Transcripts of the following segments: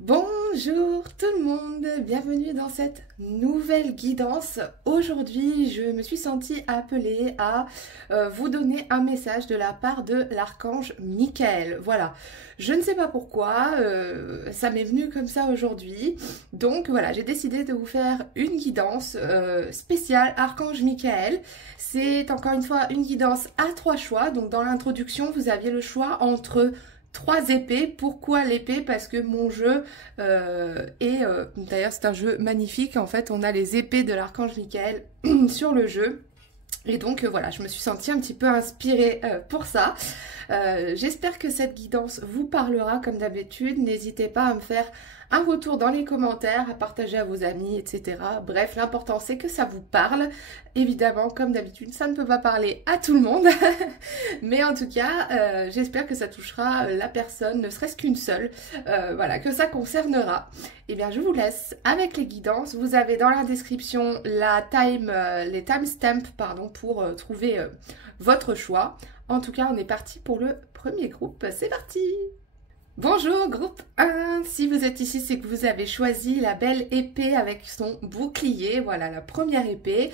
Bonjour tout le monde, bienvenue dans cette nouvelle guidance. Aujourd'hui, je me suis sentie appelée à vous donner un message de la part de l'archange Michael. Voilà, je ne sais pas pourquoi, ça m'est venu comme ça aujourd'hui. Donc voilà, j'ai décidé de vous faire une guidance spéciale archange Michael. C'est encore une fois une guidance à 3 choix. Donc dans l'introduction, vous aviez le choix entre 3 épées. Pourquoi l'épée? Parce que mon jeu d'ailleurs c'est un jeu magnifique. En fait, on a les épées de l'archange Michael sur le jeu. Et donc voilà, je me suis sentie un petit peu inspirée pour ça. J'espère que cette guidance vous parlera comme d'habitude. N'hésitez pas à me faire un retour dans les commentaires, à partager à vos amis, etc. Bref, l'important c'est que ça vous parle. Évidemment, comme d'habitude, ça ne peut pas parler à tout le monde. Mais en tout cas, j'espère que ça touchera la personne, ne serait-ce qu'une seule. Voilà, que ça concernera. Eh bien, je vous laisse avec les guidances. Vous avez dans la description les timestamps, pardon, pour trouver votre choix. En tout cas, on est parti pour le premier groupe. C'est parti! Bonjour groupe 1, si vous êtes ici c'est que vous avez choisi la belle épée avec son bouclier, voilà la première épée.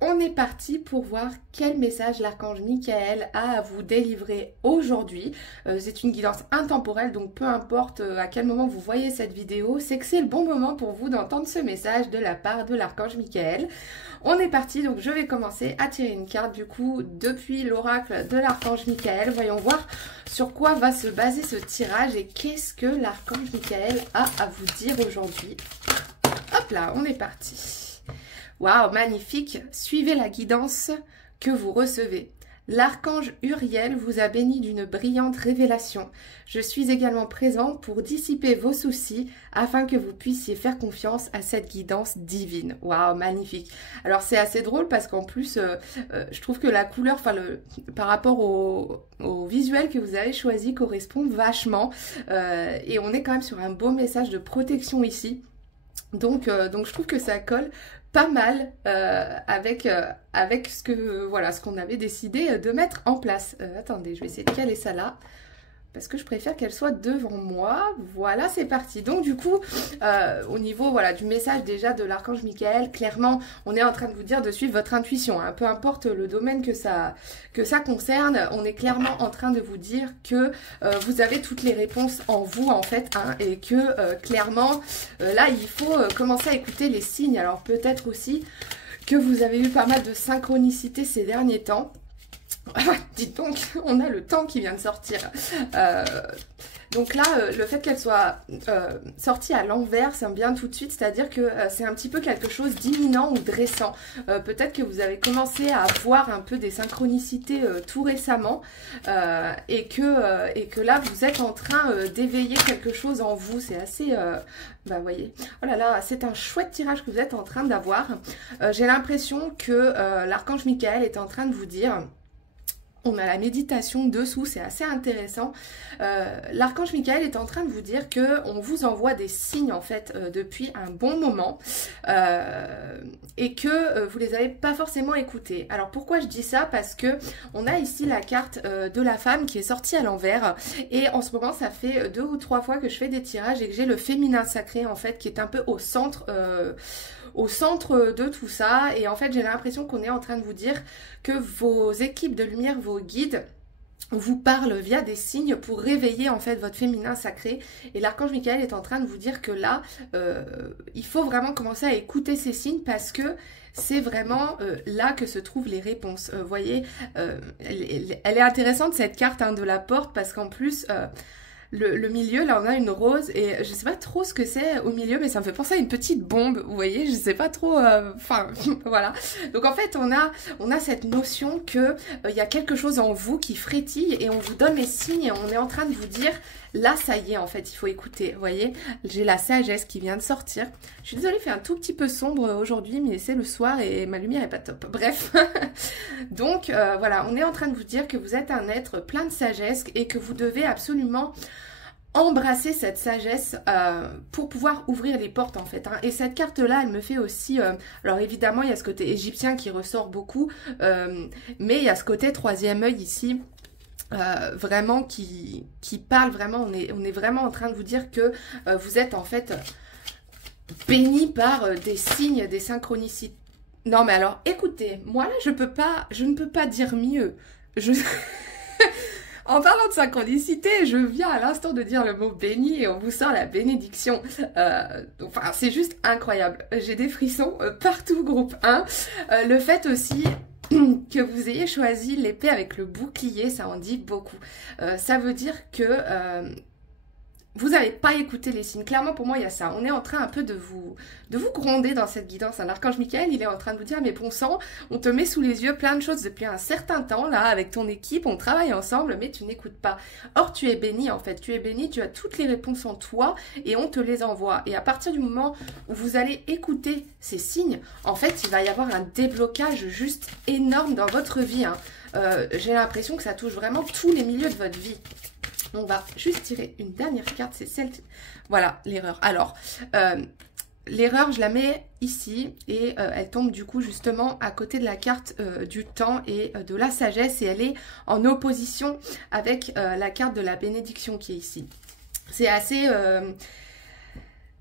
On est parti pour voir quel message l'archange Michael a à vous délivrer aujourd'hui. C'est une guidance intemporelle, donc peu importe à quel moment vous voyez cette vidéo, c'est que c'est le bon moment pour vous d'entendre ce message de la part de l'archange Michael. On est parti, donc je vais commencer à tirer une carte du coup depuis l'oracle de l'archange Michael. Voyons voir sur quoi va se baser ce tirage et qu'est-ce que l'archange Michael a à vous dire aujourd'hui. Hop là, on est parti. Waouh, magnifique. Suivez la guidance que vous recevez. L'archange Uriel vous a béni d'une brillante révélation. Je suis également présent pour dissiper vos soucis afin que vous puissiez faire confiance à cette guidance divine. Waouh, magnifique. Alors c'est assez drôle parce qu'en plus, je trouve que la couleur, par rapport au visuel que vous avez choisi correspond vachement. Et on est quand même sur un beau message de protection ici. Donc je trouve que ça colle pas mal avec ce qu'on avait décidé de mettre en place. Attendez, je vais essayer de caler ça là. Parce que je préfère qu'elle soit devant moi. Voilà, c'est parti. Donc du coup, au niveau du message déjà de l'archange Michael, clairement, on est en train de vous dire de suivre votre intuition. Hein. Peu importe le domaine que ça concerne, on est clairement en train de vous dire que vous avez toutes les réponses en vous en fait. Hein, et que clairement, là, il faut commencer à écouter les signes. Alors peut-être aussi que vous avez eu pas mal de synchronicité ces derniers temps. Dites donc, on a le temps qui vient de sortir. Donc là, le fait qu'elle soit sortie à l'envers, ça me vient tout de suite, c'est-à-dire que c'est un petit peu quelque chose d'imminent ou de récent. Peut-être que vous avez commencé à voir un peu des synchronicités tout récemment et que là, vous êtes en train d'éveiller quelque chose en vous. C'est assez... vous voyez, oh là là, c'est un chouette tirage que vous êtes en train d'avoir. J'ai l'impression que l'archange Michael est en train de vous dire... On a la méditation dessous, c'est assez intéressant. L'archange Michael est en train de vous dire qu'on vous envoie des signes en fait depuis un bon moment et que vous les avez pas forcément écoutés. Alors pourquoi je dis ça? Parce que on a ici la carte de la femme qui est sortie à l'envers et en ce moment ça fait 2 ou 3 fois que je fais des tirages et que j'ai le féminin sacré en fait qui est un peu au centre de tout ça. Et en fait j'ai l'impression qu'on est en train de vous dire que vos équipes de lumière, vos guides vous parlent via des signes pour réveiller en fait votre féminin sacré. Et l'archange Michael est en train de vous dire que là il faut vraiment commencer à écouter ces signes parce que c'est vraiment là que se trouvent les réponses. Vous voyez, elle est intéressante cette carte hein, de la porte parce qu'en plus le milieu, là on a une rose et je sais pas trop ce que c'est au milieu mais ça me fait penser à une petite bombe, vous voyez, je sais pas trop, voilà. Donc en fait on a cette notion que il y a quelque chose en vous qui frétille et on vous donne les signes et on est en train de vous dire là ça y est en fait il faut écouter, vous voyez, j'ai la sagesse qui vient de sortir. Je suis désolée, il fait un tout petit peu sombre aujourd'hui mais c'est le soir et ma lumière est pas top, bref. Donc voilà, on est en train de vous dire que vous êtes un être plein de sagesse et que vous devez absolument embrasser cette sagesse pour pouvoir ouvrir les portes en fait. Hein. Et cette carte-là, elle me fait aussi... alors évidemment, il y a ce côté égyptien qui ressort beaucoup, mais il y a ce côté troisième œil ici. vraiment qui parle vraiment, on est vraiment en train de vous dire que vous êtes en fait béni par des signes, des synchronicités. Non mais alors écoutez, moi là je ne peux pas dire mieux. Je... En parlant de synchronicité, je viens à l'instant de dire le mot béni et on vous sort la bénédiction. Enfin, c'est juste incroyable. J'ai des frissons partout, groupe 1. Le fait aussi que vous ayez choisi l'épée avec le bouclier, ça en dit beaucoup. Ça veut dire que vous n'avez pas écouté les signes. Clairement, pour moi, il y a ça. On est en train un peu de vous gronder dans cette guidance. L'archange Michael, il est en train de vous dire, mais bon sang, on te met sous les yeux plein de choses depuis un certain temps, là, avec ton équipe, on travaille ensemble, mais tu n'écoutes pas. Or, tu es béni, en fait. Tu es béni, tu as toutes les réponses en toi, et on te les envoie. Et à partir du moment où vous allez écouter ces signes, en fait, il va y avoir un déblocage juste énorme dans votre vie. Hein. J'ai l'impression que ça touche vraiment tous les milieux de votre vie. On va juste tirer une dernière carte, c'est celle... Voilà, l'erreur. Alors, l'erreur, je la mets ici et elle tombe du coup justement à côté de la carte du temps et de la sagesse et elle est en opposition avec la carte de la bénédiction qui est ici. C'est assez...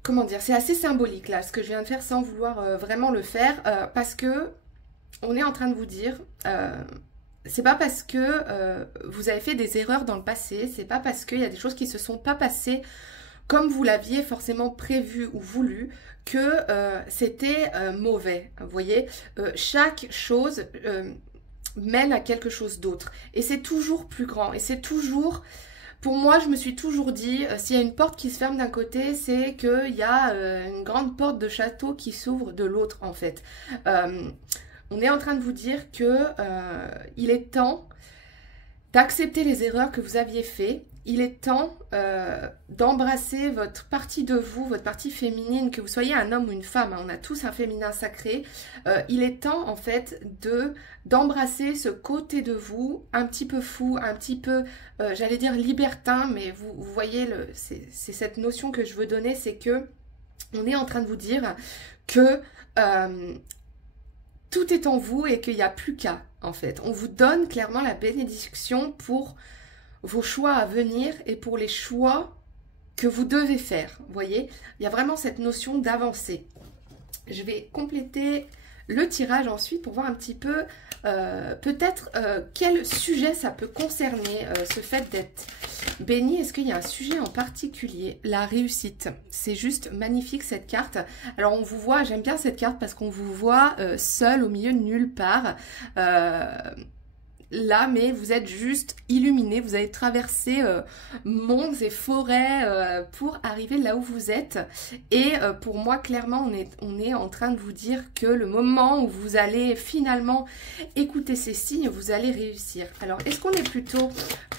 comment dire? C'est assez symbolique là, ce que je viens de faire sans vouloir vraiment le faire parce que on est en train de vous dire... c'est pas parce que vous avez fait des erreurs dans le passé, c'est pas parce qu'il y a des choses qui se sont pas passées comme vous l'aviez forcément prévu ou voulu que c'était mauvais. Vous voyez, chaque chose mène à quelque chose d'autre et c'est toujours plus grand et c'est toujours... Pour moi, je me suis toujours dit, s'il y a une porte qui se ferme d'un côté, c'est qu'il y a une grande porte de château qui s'ouvre de l'autre en fait. On est en train de vous dire que il est temps d'accepter les erreurs que vous aviez faites. Il est temps d'embrasser votre partie de vous, votre partie féminine, que vous soyez un homme ou une femme. Hein, on a tous un féminin sacré. Il est temps en fait d'embrasser ce côté de vous, un petit peu fou, un petit peu, j'allais dire libertin, mais vous voyez, c'est cette notion que je veux donner, c'est que on est en train de vous dire que... tout est en vous et qu'il n'y a plus qu'à, en fait. On vous donne clairement la bénédiction pour vos choix à venir et pour les choix que vous devez faire. Vous voyez, il y a vraiment cette notion d'avancer. Je vais compléter le tirage ensuite pour voir un petit peu peut-être quel sujet ça peut concerner, ce fait d'être béni. Est-ce qu'il y a un sujet en particulier? La réussite, c'est juste magnifique cette carte. Alors on vous voit, j'aime bien cette carte parce qu'on vous voit seul au milieu de nulle part. Là, mais vous êtes juste illuminé, vous avez traversé monts et forêts pour arriver là où vous êtes. Et pour moi, clairement, on est en train de vous dire que le moment où vous allez finalement écouter ces signes, vous allez réussir. Alors, est-ce qu'on est plutôt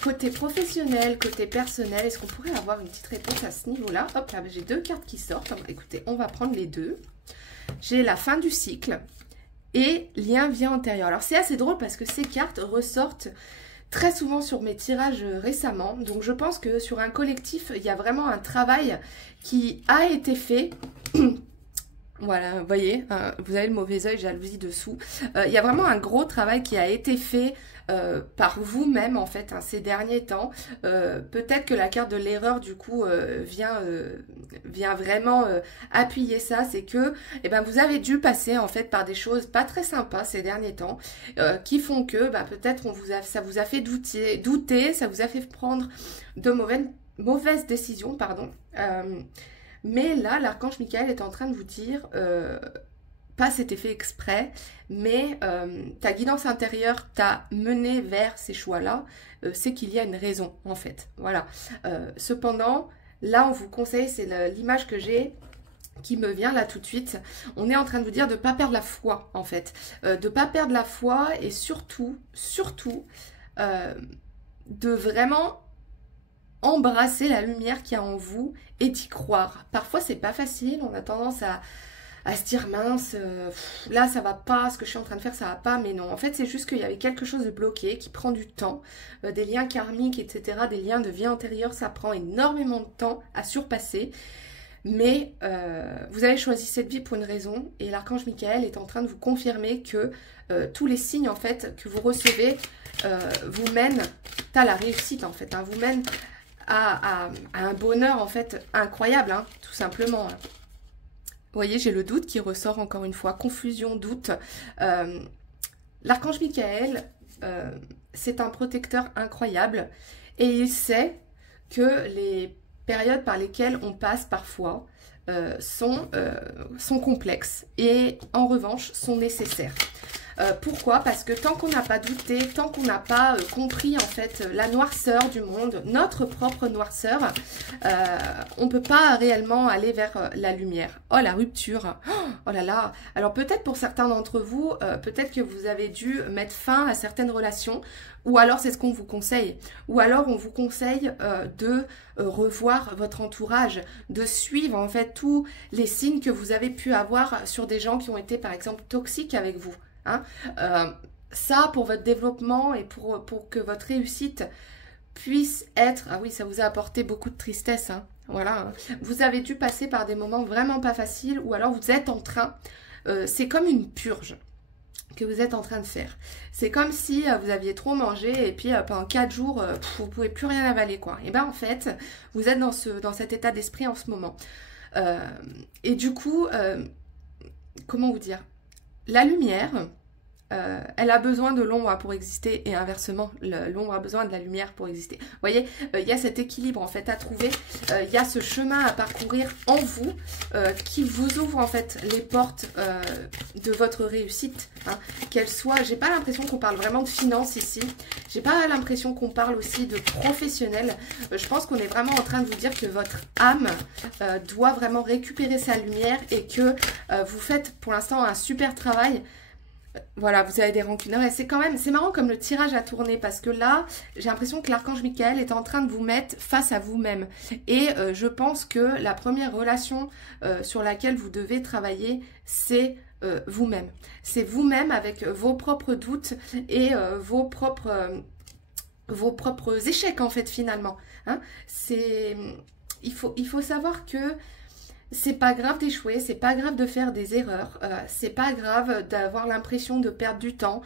côté professionnel, côté personnel? Est-ce qu'on pourrait avoir une petite réponse à ce niveau-là? Hop là, j'ai deux cartes qui sortent. Écoutez, on va prendre les deux. J'ai la fin du cycle. Et lien vie antérieur. Alors c'est assez drôle parce que ces cartes ressortent très souvent sur mes tirages récemment. Donc je pense que sur un collectif, il y a vraiment un travail qui a été fait. Voilà, vous voyez, vous avez le mauvais œil, jalousie dessous. Il y a vraiment un gros travail qui a été fait par vous-même en fait ces derniers temps. Peut-être que la carte de l'erreur du coup vient vraiment appuyer ça. C'est que vous avez dû passer en fait par des choses pas très sympas ces derniers temps qui font que peut-être ça vous a fait douter, ça vous a fait prendre de mauvaises décisions, pardon. Mais là, l'archange Michael est en train de vous dire, pas c'était fait exprès, mais ta guidance intérieure t'a mené vers ces choix-là, c'est qu'il y a une raison, en fait. Voilà. Cependant, là, on vous conseille, c'est l'image que j'ai qui me vient là tout de suite. On est en train de vous dire de ne pas perdre la foi, en fait. De ne pas perdre la foi et surtout, de vraiment... embrasser la lumière qu'il y a en vous et d'y croire. Parfois, c'est pas facile. On a tendance à se dire mince, là ça va pas, ce que je suis en train de faire ça va pas, mais non. En fait, c'est juste qu'il y avait quelque chose de bloqué qui prend du temps, des liens karmiques, etc., des liens de vie antérieure, ça prend énormément de temps à surpasser. Mais vous avez choisi cette vie pour une raison et l'archange Michael est en train de vous confirmer que tous les signes en fait que vous recevez, vous mène à la réussite en fait, hein, vous mène à un bonheur en fait incroyable, hein, tout simplement. Vous voyez, j'ai le doute qui ressort encore une fois, confusion, doute. L'archange Michael, c'est un protecteur incroyable et il sait que les périodes par lesquelles on passe parfois sont complexes et en revanche sont nécessaires. Pourquoi? Parce que tant qu'on n'a pas douté, tant qu'on n'a pas compris en fait la noirceur du monde, notre propre noirceur, on ne peut pas réellement aller vers la lumière. Oh la rupture, oh là là. Alors peut-être pour certains d'entre vous, peut-être que vous avez dû mettre fin à certaines relations, ou alors c'est ce qu'on vous conseille, ou alors on vous conseille de revoir votre entourage, de suivre en fait tous les signes que vous avez pu avoir sur des gens qui ont été par exemple toxiques avec vous. Hein, ça pour votre développement et pour que votre réussite puisse être... Ah oui, ça vous a apporté beaucoup de tristesse, hein, voilà. Vous avez dû passer par des moments vraiment pas faciles ou alors vous êtes en train... c'est comme une purge que vous êtes en train de faire. C'est comme si vous aviez trop mangé et puis pendant 4 jours, vous pouvez plus rien avaler, quoi. Et bien en fait, vous êtes dans cet état d'esprit en ce moment. Et du coup, comment vous dire ? La lumière, elle a besoin de l'ombre pour exister et inversement, l'ombre a besoin de la lumière pour exister. Vous voyez, il y a cet équilibre en fait à trouver, il y a ce chemin à parcourir en vous qui vous ouvre en fait les portes de votre réussite. Hein, qu'elle soit, j'ai pas l'impression qu'on parle vraiment de finance ici, j'ai pas l'impression qu'on parle aussi de professionnel. Je pense qu'on est vraiment en train de vous dire que votre âme doit vraiment récupérer sa lumière et que vous faites pour l'instant un super travail. Voilà, vous avez des rancuneurs et c'est marrant comme le tirage a tourné parce que là, j'ai l'impression que l'archange Michael est en train de vous mettre face à vous-même. Et je pense que la première relation sur laquelle vous devez travailler, c'est vous-même. C'est vous-même avec vos propres doutes et vos propres échecs en fait finalement. Hein, il faut savoir que c'est pas grave d'échouer, c'est pas grave de faire des erreurs, c'est pas grave d'avoir l'impression de perdre du temps,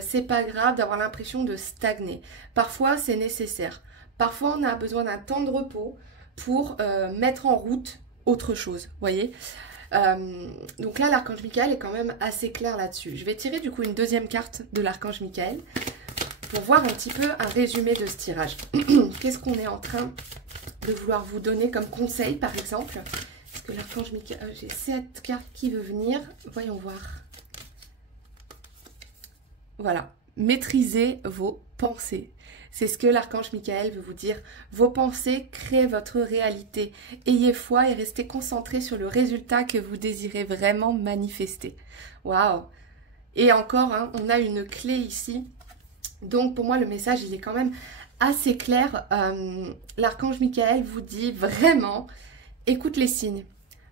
c'est pas grave d'avoir l'impression de stagner. Parfois c'est nécessaire, parfois on a besoin d'un temps de repos pour mettre en route autre chose, vous voyez. Donc là l'archange Michael est quand même assez clair là-dessus. Je vais tirer du coup une deuxième carte de l'archange Michael pour voir un petit peu un résumé de ce tirage. Qu'est-ce qu'on est en train de vouloir vous donner comme conseil par exemple? Que l'archange Michael, j'ai 7 cartes qui veut venir, voyons voir. Voilà, maîtrisez vos pensées. C'est ce que l'archange Michael veut vous dire. Vos pensées créent votre réalité. Ayez foi et restez concentrés sur le résultat que vous désirez vraiment manifester. Waouh! Et encore, hein, on a une clé ici. Donc pour moi, le message, il est quand même assez clair. L'archange Michael vous dit vraiment, écoute les signes.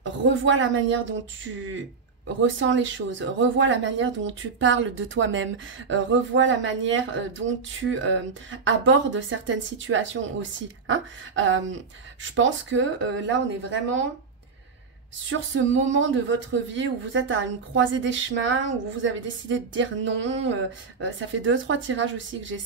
Revois la manière dont tu ressens les choses, revois la manière dont tu parles de toi-même, revois la manière dont tu abordes certaines situations aussi. Hein. Je pense que là, on est vraiment sur ce moment de votre vie où vous êtes à une croisée des chemins, où vous avez décidé de dire non. Ça fait 2-3 tirages aussi que j'ai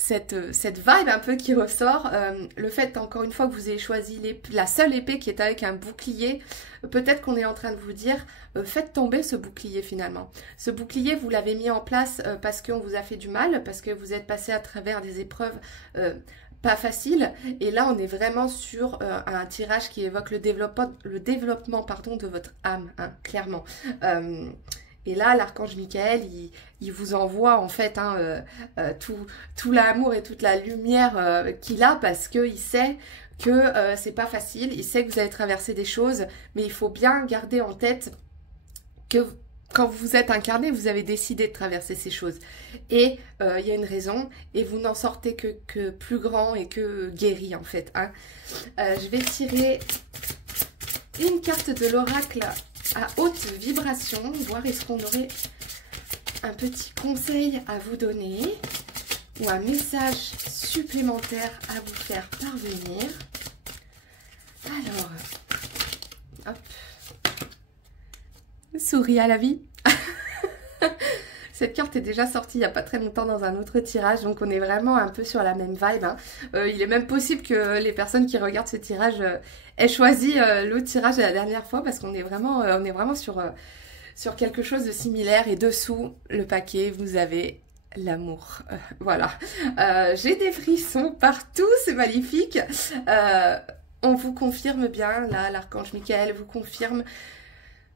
cette vibe un peu qui ressort, le fait encore une fois que vous ayez choisi la seule épée qui est avec un bouclier, peut-être qu'on est en train de vous dire, faites tomber ce bouclier finalement. Ce bouclier, vous l'avez mis en place parce qu'on vous a fait du mal, parce que vous êtes passé à travers des épreuves pas faciles, et là on est vraiment sur un tirage qui évoque le développement de votre âme, hein, clairement. Et là, l'archange Michael, il vous envoie en fait tout l'amour et toute la lumière qu'il a parce qu'il sait que c'est pas facile, il sait que vous allez traverser des choses, mais il faut bien garder en tête que quand vous vous êtes incarné, vous avez décidé de traverser ces choses. Et il y a une raison, et vous n'en sortez que plus grand et que guéri en fait. Hein. Je vais tirer une carte de l'oracle à haute vibration, voir est-ce qu'on aurait un petit conseil à vous donner ou un message supplémentaire à vous faire parvenir. Alors, hop, souris à la vie. Cette carte est déjà sortie il n'y a pas très longtemps dans un autre tirage, donc on est vraiment un peu sur la même vibe. Hein. Il est même possible que les personnes qui regardent ce tirage aient choisi l'autre tirage de la dernière fois, parce qu'on est vraiment sur quelque chose de similaire. Et dessous, le paquet, vous avez l'amour. Voilà. J'ai des frissons partout, c'est magnifique. On vous confirme bien, là, l'archange Michael vous confirme.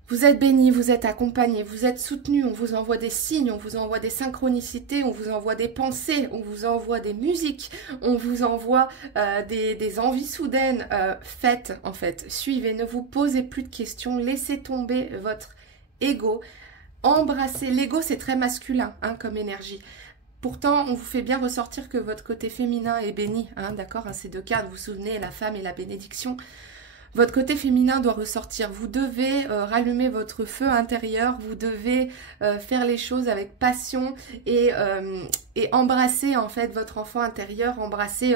Vous êtes bénis, vous êtes accompagnés, vous êtes soutenus, on vous envoie des signes, on vous envoie des synchronicités, on vous envoie des pensées, on vous envoie des musiques, on vous envoie des envies soudaines. Faites, en fait, suivez, ne vous posez plus de questions, laissez tomber votre ego, embrassez. L'ego, c'est très masculin hein, comme énergie. Pourtant, on vous fait bien ressortir que votre côté féminin est béni, hein, d'accord, hein, ces deux cartes, vous vous souvenez, la femme et la bénédiction. Votre côté féminin doit ressortir. Vous devez rallumer votre feu intérieur. Vous devez faire les choses avec passion et embrasser en fait votre enfant intérieur, embrasser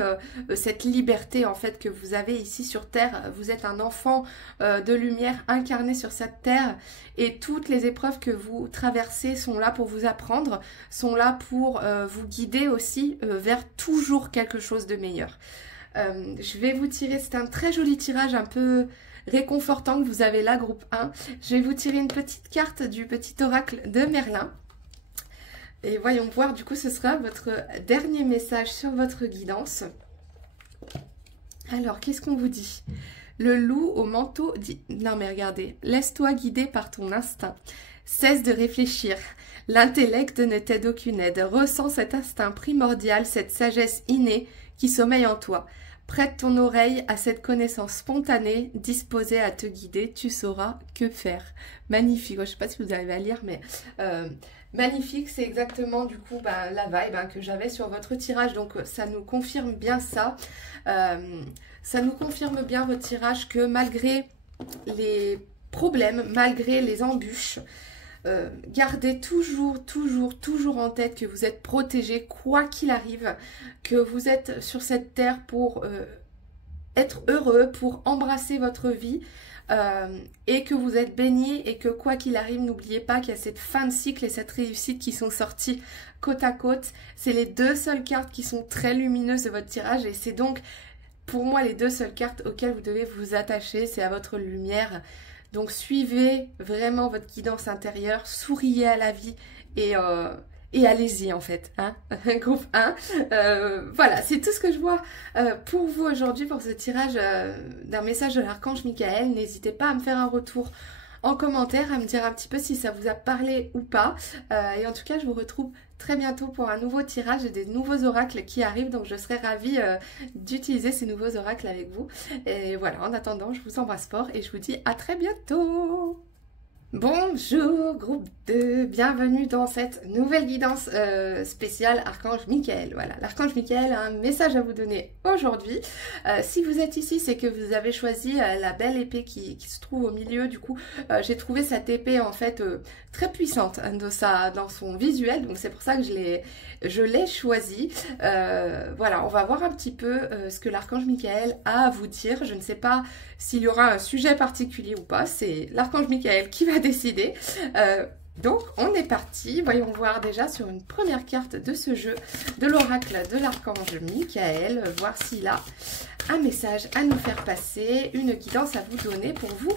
cette liberté en fait que vous avez ici sur Terre. Vous êtes un enfant de lumière incarné sur cette Terre et toutes les épreuves que vous traversez sont là pour vous apprendre, sont là pour vous guider aussi vers toujours quelque chose de meilleur. Je vais vous tirer, c'est un très joli tirage un peu réconfortant que vous avez là, groupe 1. Je vais vous tirer une petite carte du petit oracle de Merlin. Et voyons voir, du coup, ce sera votre dernier message sur votre guidance. Alors, qu'est-ce qu'on vous dit? Le loup au manteau dit... Non, mais regardez, laisse-toi guider par ton instinct. Cesse de réfléchir. L'intellect ne t'aide aucune aide. Ressens cet instinct primordial, cette sagesse innée qui sommeille en toi. Prête ton oreille à cette connaissance spontanée, disposée à te guider, tu sauras que faire. Magnifique, je ne sais pas si vous arrivez à lire, mais magnifique, c'est exactement du coup la vibe hein, que j'avais sur votre tirage, donc ça nous confirme bien ça. Ça nous confirme bien votre tirage que malgré les problèmes, malgré les embûches, gardez toujours en tête que vous êtes protégé quoi qu'il arrive, que vous êtes sur cette terre pour être heureux, pour embrasser votre vie et que vous êtes béni et que quoi qu'il arrive, n'oubliez pas qu'il y a cette fin de cycle et cette réussite qui sont sorties côte à côte. C'est les deux seules cartes qui sont très lumineuses de votre tirage et c'est donc pour moi les deux seules cartes auxquelles vous devez vous attacher, c'est à votre lumière. Donc suivez vraiment votre guidance intérieure, souriez à la vie et allez-y en fait. Hein Groupe 1. Voilà, c'est tout ce que je vois pour vous aujourd'hui pour ce tirage d'un message de l'archange Michael. N'hésitez pas à me faire un retour en commentaire, à me dire un petit peu si ça vous a parlé ou pas. Et en tout cas, je vous retrouve très bientôt pour un nouveau tirage et des nouveaux oracles qui arrivent. Donc je serai ravie d'utiliser ces nouveaux oracles avec vous. Et voilà, en attendant, je vous embrasse fort et je vous dis à très bientôt. Bonjour groupe 2, bienvenue dans cette nouvelle guidance spéciale Archange Michael. Voilà, l'Archange Michael a un message à vous donner aujourd'hui. Si vous êtes ici, c'est que vous avez choisi la belle épée qui se trouve au milieu. Du coup, j'ai trouvé cette épée en fait très puissante dans son visuel, donc c'est pour ça que je l'ai choisie. Voilà, on va voir un petit peu ce que l'Archange Michael a à vous dire. Je ne sais pas s'il y aura un sujet particulier ou pas, c'est l'Archange Michael qui va décider. Donc on est parti, voyons voir déjà sur une première carte de ce jeu de l'oracle de l'archange Michael, voir s'il a un message à nous faire passer, une guidance à vous donner pour vous.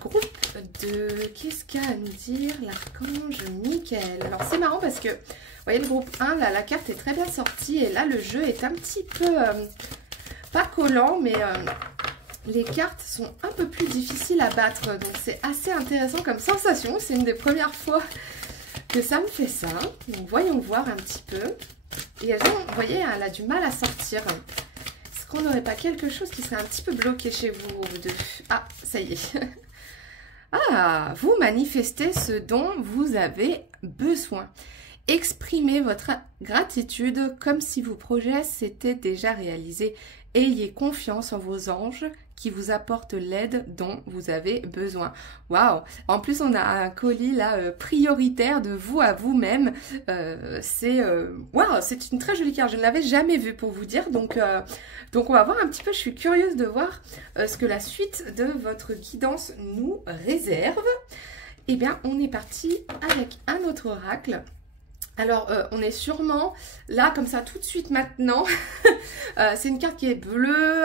Groupe 2, qu'est-ce qu'a à nous dire l'archange Michael? Alors c'est marrant parce que, vous voyez le groupe 1, là la carte est très bien sortie et là le jeu est un petit peu, pas collant mais... les cartes sont un peu plus difficiles à battre, donc c'est assez intéressant comme sensation. C'est une des premières fois que ça me fait ça. Donc voyons voir un petit peu. Et elle, vous voyez, elle a du mal à sortir. Est-ce qu'on n'aurait pas quelque chose qui serait un petit peu bloqué chez vous, vous deux? Ah, ça y est. Ah, vous manifestez ce dont vous avez besoin. Exprimez votre gratitude comme si vos projets s'étaient déjà réalisés. Ayez confiance en vos anges qui vous apportent l'aide dont vous avez besoin. Waouh! En plus, on a un colis là prioritaire de vous à vous-même. Waouh! C'est une très jolie carte. Je ne l'avais jamais vue pour vous dire. Donc on va voir un petit peu. Je suis curieuse de voir ce que la suite de votre guidance nous réserve. Eh bien, on est parti avec un autre oracle. Alors, on est sûrement là, comme ça, tout de suite maintenant. C'est une carte qui est bleue.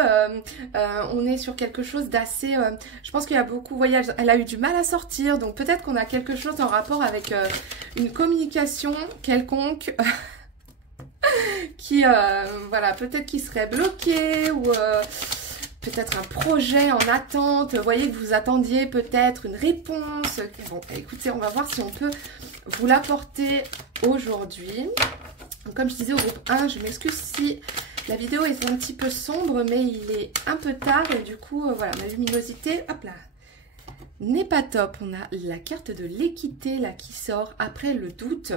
On est sur quelque chose d'assez... je pense qu'il y a beaucoup... Vous voyez, elle a eu du mal à sortir. Donc, peut-être qu'on a quelque chose en rapport avec une communication quelconque qui, voilà, peut-être qui serait bloquée ou... peut-être un projet en attente, vous voyez que vous attendiez peut-être une réponse. Bon, écoutez, on va voir si on peut vous l'apporter aujourd'hui. Comme je disais au groupe 1, je m'excuse si la vidéo est un petit peu sombre, mais il est un peu tard et du coup, voilà, ma luminosité, hop là, n'est pas top. On a la carte de l'équité là qui sort après le doute.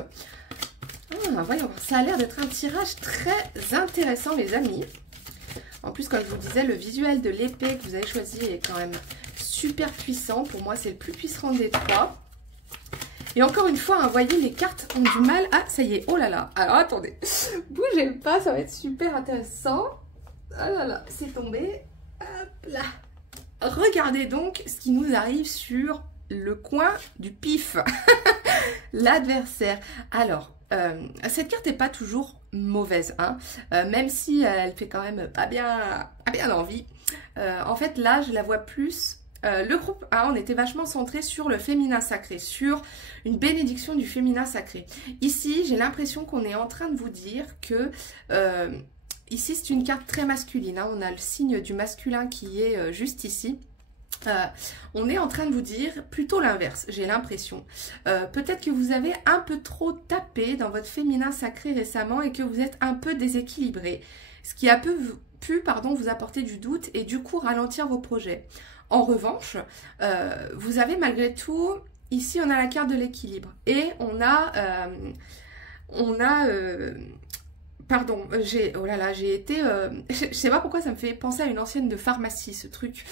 Ah, voyons voir, ça a l'air d'être un tirage très intéressant, les amis. En plus, comme je vous disais, le visuel de l'épée que vous avez choisi est quand même super puissant. Pour moi, c'est le plus puissant des trois. Et encore une fois, hein, vous voyez, les cartes ont du mal. Ah, ça y est, oh là là. Alors, attendez. Bougez pas, ça va être super intéressant. Ah là là, c'est tombé. Hop là. Regardez donc ce qui nous arrive sur le coin du pif. L'adversaire. Alors, cette carte n'est pas toujours mauvaise, hein, même si elle fait quand même pas bien envie. En fait, là, je la vois plus. Le groupe 1, on était vachement centré sur le féminin sacré, sur une bénédiction du féminin sacré. Ici, j'ai l'impression qu'on est en train de vous dire que... ici, c'est une carte très masculine, hein, on a le signe du masculin qui est juste ici. On est en train de vous dire plutôt l'inverse, j'ai l'impression. Peut-être que vous avez un peu trop tapé dans votre féminin sacré récemment et que vous êtes un peu déséquilibré. Ce qui a pu vous apporter du doute et du coup ralentir vos projets. En revanche, vous avez malgré tout, ici on a la carte de l'équilibre et on a... Pardon, oh là là, j'ai été... je sais pas pourquoi ça me fait penser à une ancienne de pharmacie, ce truc.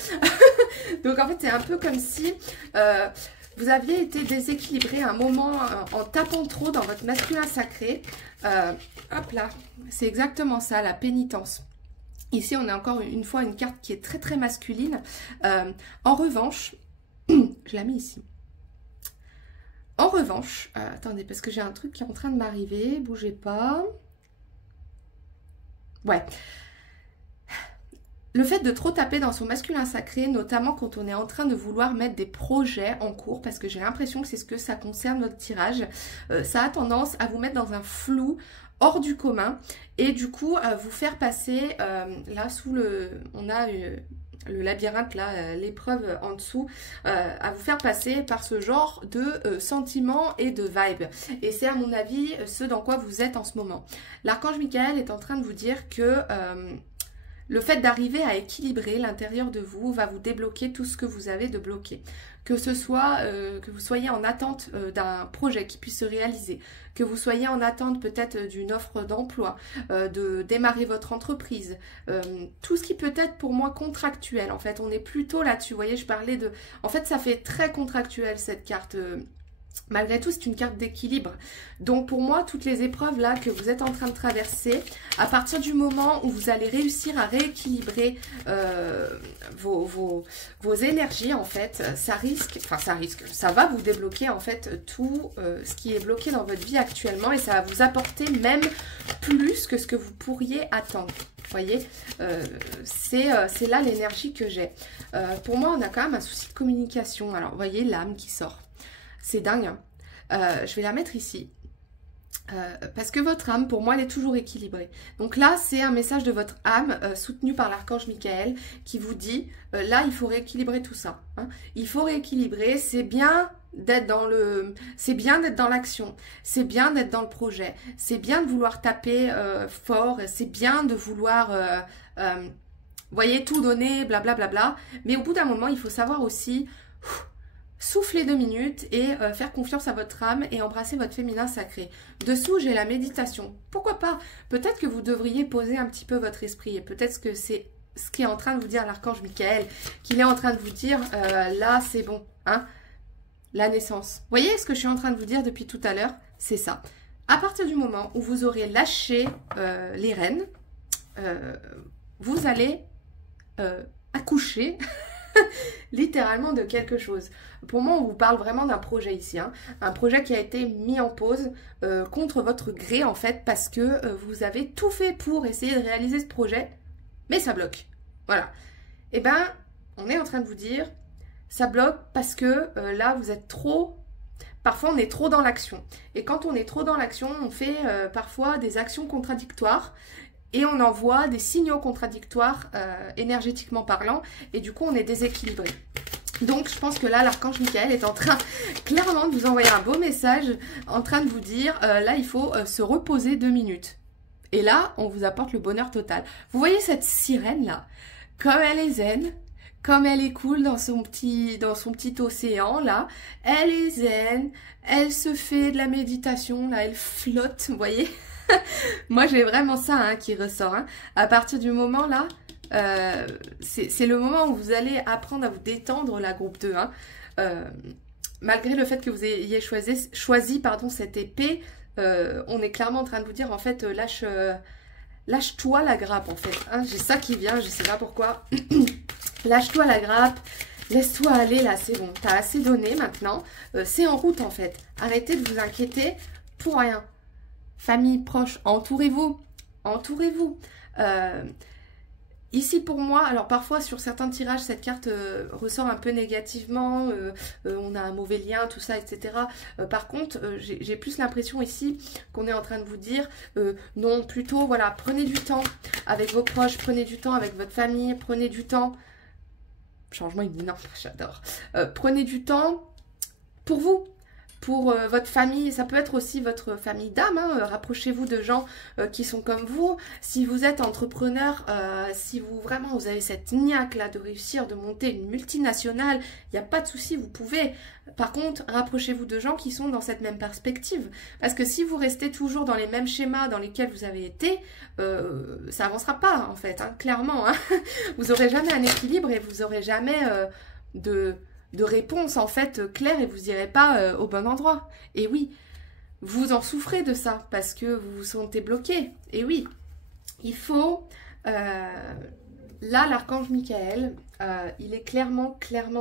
Donc en fait, c'est un peu comme si vous aviez été déséquilibré à un moment en tapant trop dans votre masculin sacré. Hop là, c'est exactement ça, la pénitence. Ici, on a encore une fois une carte qui est très très masculine. En revanche, je la mets ici. En revanche, attendez, parce que j'ai un truc qui est en train de m'arriver, bougez pas... Ouais, le fait de trop taper dans son masculin sacré, notamment quand on est en train de vouloir mettre des projets en cours, parce que j'ai l'impression que c'est ce que ça concerne notre tirage, ça a tendance à vous mettre dans un flou hors du commun et du coup à vous faire passer, là sous le... on a le labyrinthe là, l'épreuve en dessous, à vous faire passer par ce genre de sentiments et de vibes. Et c'est à mon avis ce dans quoi vous êtes en ce moment. L'archange Michael est en train de vous dire que le fait d'arriver à équilibrer l'intérieur de vous va vous débloquer tout ce que vous avez de bloqué. Que ce soit que vous soyez en attente d'un projet qui puisse se réaliser, que vous soyez en attente peut-être d'une offre d'emploi, de démarrer votre entreprise, tout ce qui peut être pour moi contractuel. En fait, on est plutôt là-dessus. Vous voyez, je parlais de... En fait, ça fait très contractuel cette carte. Malgré tout, c'est une carte d'équilibre. Donc pour moi, toutes les épreuves là que vous êtes en train de traverser, à partir du moment où vous allez réussir à rééquilibrer vos énergies, en fait, ça va vous débloquer en fait tout ce qui est bloqué dans votre vie actuellement et ça va vous apporter même plus que ce que vous pourriez attendre. Vous voyez, c'est là l'énergie que j'ai. Pour moi, on a quand même un souci de communication. Alors, vous voyez l'âme qui sort. C'est dingue, hein. Je vais la mettre ici. Parce que votre âme, pour moi, elle est toujours équilibrée. Donc là, c'est un message de votre âme soutenu par l'archange Michael qui vous dit, là, il faut rééquilibrer tout ça. Hein. Il faut rééquilibrer, c'est bien d'être dans le... C'est bien d'être dans l'action, c'est bien d'être dans le projet, c'est bien de vouloir taper fort, c'est bien de vouloir... voyez, tout donner, blablabla. Bla, bla, bla. Mais au bout d'un moment, il faut savoir aussi... Soufflez 2 minutes et faire confiance à votre âme et embrasser votre féminin sacré. Dessous, j'ai la méditation. Pourquoi pas? Peut-être que vous devriez poser un petit peu votre esprit et peut-être que c'est ce qui est en train de vous dire l'archange Michael, qu'il est en train de vous dire, là c'est bon, hein, la naissance. Vous voyez ce que je suis en train de vous dire depuis tout à l'heure? C'est ça. À partir du moment où vous aurez lâché les rênes, vous allez accoucher littéralement de quelque chose. Pour moi, on vous parle vraiment d'un projet ici, hein. Un projet qui a été mis en pause contre votre gré en fait, parce que vous avez tout fait pour essayer de réaliser ce projet, mais ça bloque. Voilà. Et ben, on est en train de vous dire, ça bloque parce que là, vous êtes trop... Parfois, on est trop dans l'action. Et quand on est trop dans l'action, on fait parfois des actions contradictoires et on envoie des signaux contradictoires énergétiquement parlant. Et du coup, on est déséquilibré. Donc, je pense que là, l'archange Michael est en train clairement de vous envoyer un beau message, en train de vous dire, là, il faut se reposer 2 minutes. Et là, on vous apporte le bonheur total. Vous voyez cette sirène-là, comme elle est zen, comme elle est cool dans son petit océan, là. Elle est zen, elle se fait de la méditation, là, elle flotte, vous voyez. Moi, j'ai vraiment ça hein, qui ressort. Hein. À partir du moment, là, c'est le moment où vous allez apprendre à vous détendre, la groupe 2. Hein. Malgré le fait que vous ayez choisi cette épée, on est clairement en train de vous dire, en fait, lâche-toi la grappe, en fait. Hein. J'ai ça qui vient, je sais pas pourquoi. Lâche-toi la grappe, laisse-toi aller, là, c'est bon. T'as assez donné maintenant. C'est en route, en fait. Arrêtez de vous inquiéter pour rien. Famille proche, entourez-vous. Entourez-vous. Ici pour moi, alors parfois sur certains tirages, cette carte ressort un peu négativement, on a un mauvais lien, tout ça, etc. Par contre, j'ai plus l'impression ici qu'on est en train de vous dire, non, plutôt, voilà, prenez du temps avec vos proches, prenez du temps avec votre famille, prenez du temps, changement imminent, j'adore, prenez du temps pour vous. Pour votre famille, ça peut être aussi votre famille d'âme, hein. Rapprochez-vous de gens qui sont comme vous. Si vous êtes entrepreneur, si vous avez cette niaque là de réussir, de monter une multinationale, il n'y a pas de souci, vous pouvez. Par contre, rapprochez-vous de gens qui sont dans cette même perspective. Parce que si vous restez toujours dans les mêmes schémas dans lesquels vous avez été, ça avancera pas en fait, hein, clairement. Hein. Vous n'aurez jamais un équilibre et vous n'aurez jamais de réponse en fait claire et vous n'irez pas au bon endroit. Et oui, vous en souffrez de ça parce que vous vous sentez bloqué. Et oui, il faut... là, l'archange Michael, il est clairement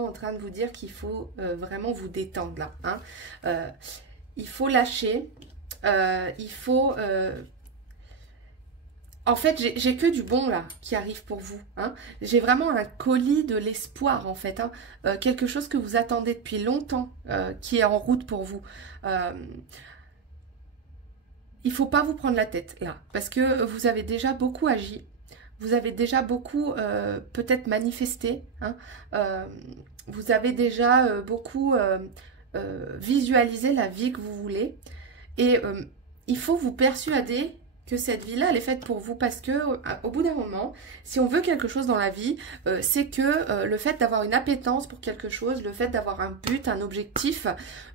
en train de vous dire qu'il faut vraiment vous détendre là. Hein. Il faut lâcher. Il faut... En fait, j'ai que du bon là qui arrive pour vous. Hein. J'ai vraiment un colis de l'espoir en fait. Hein. Quelque chose que vous attendez depuis longtemps qui est en route pour vous. Il ne faut pas vous prendre la tête là. Parce que vous avez déjà beaucoup agi. Vous avez déjà beaucoup peut-être manifesté. Hein. Vous avez déjà beaucoup visualisé la vie que vous voulez. Et il faut vous persuader que cette vie-là, elle est faite pour vous parce que au bout d'un moment, si on veut quelque chose dans la vie, c'est que le fait d'avoir une appétence pour quelque chose, le fait d'avoir un but, un objectif,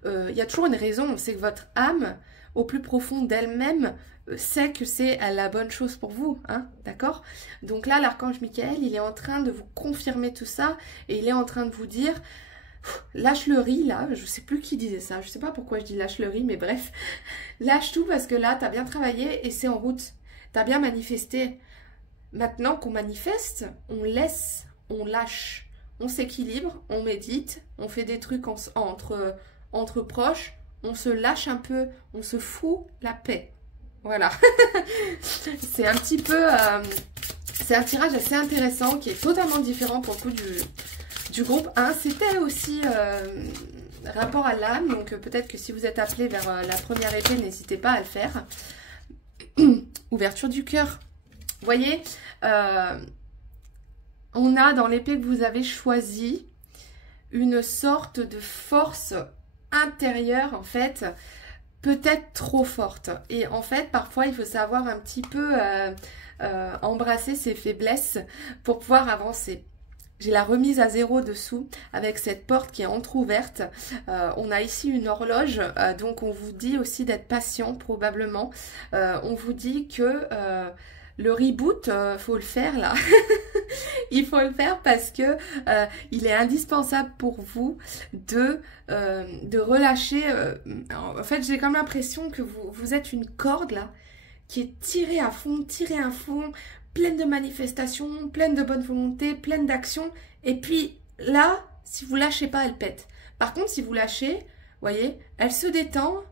il y a toujours une raison. C'est que votre âme, au plus profond d'elle-même, sait que c'est la bonne chose pour vous, hein, d'accord? Donc là, l'archange Michael, il est en train de vous confirmer tout ça et il est en train de vous dire... Lâche le riz là, je sais plus qui disait ça, je sais pas pourquoi je dis lâche le riz, mais bref, lâche tout parce que là, t'as bien travaillé et c'est en route, t'as bien manifesté. Maintenant qu'on manifeste, on laisse, on lâche, on s'équilibre, on médite, on fait des trucs entre proches, on se lâche un peu, on se fout la paix. Voilà, c'est un petit peu, c'est un tirage assez intéressant qui est totalement différent pour le coup du groupe 1, c'était aussi rapport à l'âme, donc peut-être que si vous êtes appelé vers la première épée, n'hésitez pas à le faire. Ouverture du cœur. Vous voyez, on a dans l'épée que vous avez choisie une sorte de force intérieure, en fait, peut-être trop forte. Et en fait, parfois, il faut savoir un petit peu embrasser ses faiblesses pour pouvoir avancer. J'ai la remise à 0 dessous avec cette porte qui est entrouverte. On a ici une horloge, donc on vous dit aussi d'être patient probablement. On vous dit que le reboot, faut le faire là. Il faut le faire parce que il est indispensable pour vous de relâcher. En fait, j'ai comme l'impression que vous êtes une corde là qui est tirée à fond, pleine de manifestations, pleine de bonne volonté, pleine d'action. Et puis là, Si vous lâchez pas, elle pète. Par contre, si vous lâchez, voyez, elle se détend,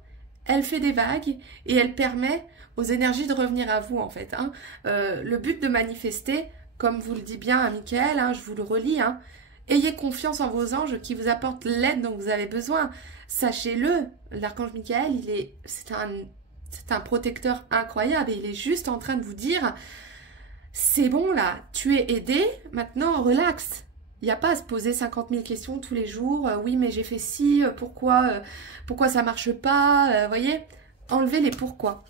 elle fait des vagues et elle permet aux énergies de revenir à vous en fait. Hein. Le but de manifester, comme vous le dit bien à Michael, hein, je vous le relis, hein, ayez confiance en vos anges qui vous apportent l'aide dont vous avez besoin. Sachez-le, l'archange Michael, c'est un protecteur incroyable et il est juste en train de vous dire, c'est bon là, tu es aidé, maintenant relax. Il n'y a pas à se poser 50 000 questions tous les jours. Oui, mais j'ai fait ci, pourquoi ça marche pas, voyez, enlevez les pourquoi.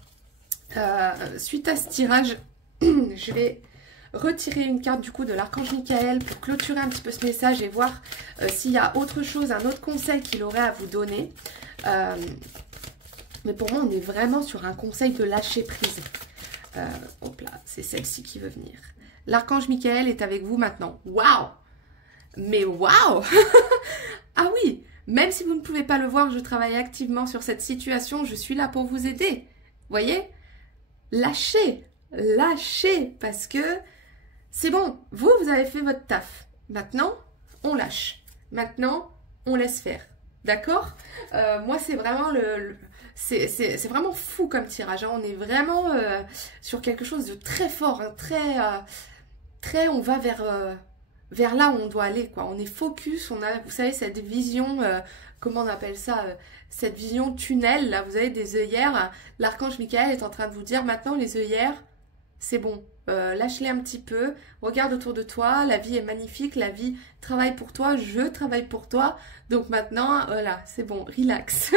Suite à ce tirage, je vais retirer une carte du coup de l'archange Michael pour clôturer un petit peu ce message et voir s'il y a autre chose, un autre conseil qu'il aurait à vous donner. Mais pour moi, on est vraiment sur un conseil de lâcher prise. Hop là, c'est celle-ci qui veut venir. L'archange Michael est avec vous maintenant. Waouh! Mais waouh! Ah oui, même si vous ne pouvez pas le voir, je travaille activement sur cette situation, je suis là pour vous aider. Voyez? Lâchez, lâchez, parce que c'est bon, vous avez fait votre taf. Maintenant, on lâche. Maintenant, on laisse faire. D'accord? Moi, c'est vraiment c'est vraiment fou comme tirage. Hein. On est vraiment sur quelque chose de très fort, hein, très, on va vers là où on doit aller, quoi. On est focus, on a, vous savez, cette vision, comment on appelle ça, cette vision tunnel, là, vous avez des œillères. L'archange Michael est en train de vous dire, maintenant, les œillères, c'est bon, lâche-les un petit peu, regarde autour de toi, la vie est magnifique, la vie travaille pour toi, je travaille pour toi, donc maintenant, voilà, c'est bon, relax.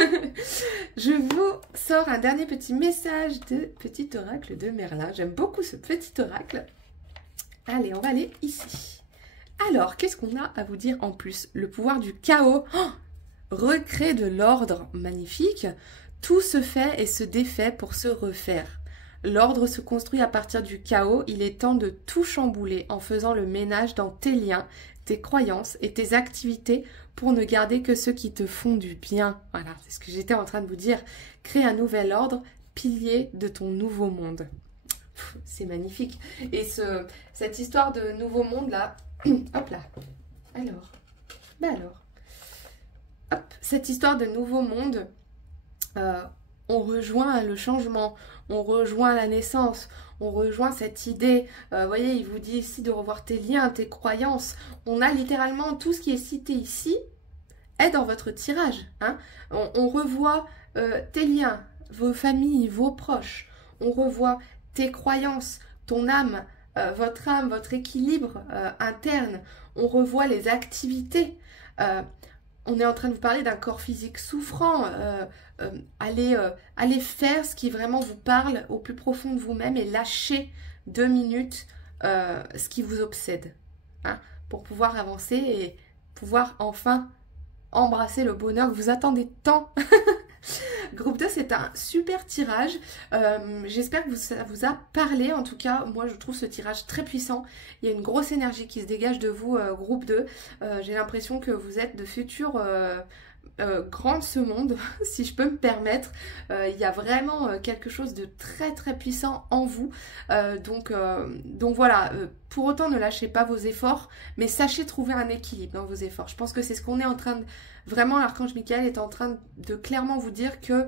Je vous sors un dernier petit message de petit oracle de Merlin. J'aime beaucoup ce petit oracle. Allez, on va aller ici. Alors, qu'est-ce qu'on a à vous dire en plus? Le pouvoir du chaos. Oh, recréer de l'ordre, magnifique. Tout se fait et se défait pour se refaire. L'ordre se construit à partir du chaos. Il est temps de tout chambouler en faisant le ménage dans tes liens, tes croyances et tes activités pour ne garder que ceux qui te font du bien. Voilà, c'est ce que j'étais en train de vous dire. Crée un nouvel ordre, pilier de ton nouveau monde. C'est magnifique. Et cette histoire de nouveau monde là, hop là. Alors, hop, cette histoire de nouveau monde, on rejoint le changement, on rejoint la naissance, on rejoint cette idée. Vous voyez, il vous dit ici de revoir tes liens, tes croyances. On a littéralement tout ce qui est cité ici est dans votre tirage. Hein. On revoit tes liens, vos familles, vos proches. On revoit tes croyances, ton âme, votre équilibre interne. On revoit les activités. On est en train de vous parler d'un corps physique souffrant. Allez faire ce qui vraiment vous parle au plus profond de vous-même et lâchez 2 minutes ce qui vous obsède. Hein, pour pouvoir avancer et pouvoir enfin embrasser le bonheur que vous attendez tant. Groupe 2, c'est un super tirage. J'espère que ça vous a parlé. En tout cas, moi, je trouve ce tirage très puissant. Il y a une grosse énergie qui se dégage de vous, groupe 2. J'ai l'impression que vous êtes de futurs grands de ce monde, si je peux me permettre. Il y a vraiment quelque chose de très très puissant en vous. Donc voilà, pour autant, ne lâchez pas vos efforts, mais sachez trouver un équilibre dans vos efforts. Je pense que c'est ce qu'on est en train de... Vraiment, l'archange Michael est en train de clairement vous dire que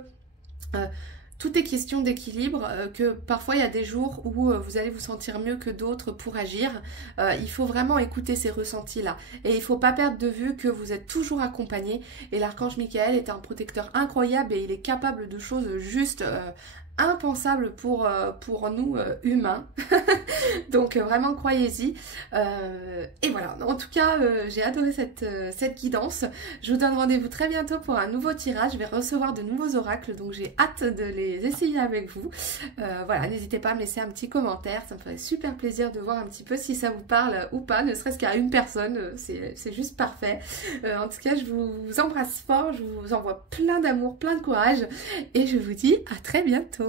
tout est question d'équilibre, que parfois il y a des jours où vous allez vous sentir mieux que d'autres pour agir. Il faut vraiment écouter ces ressentis-là. Et il ne faut pas perdre de vue que vous êtes toujours accompagné. Et l'archange Michael est un protecteur incroyable et il est capable de choses juste impensables pour nous humains. Donc vraiment croyez-y. Et voilà, en tout cas j'ai adoré cette guidance. Je vous donne rendez-vous très bientôt pour un nouveau tirage. Je vais recevoir de nouveaux oracles, donc j'ai hâte de les essayer avec vous. Voilà, n'hésitez pas à me laisser un petit commentaire, ça me ferait super plaisir de voir un petit peu si ça vous parle ou pas, ne serait-ce qu'à une personne, c'est juste parfait. En tout cas, je vous embrasse fort, je vous envoie plein d'amour, plein de courage et je vous dis à très bientôt.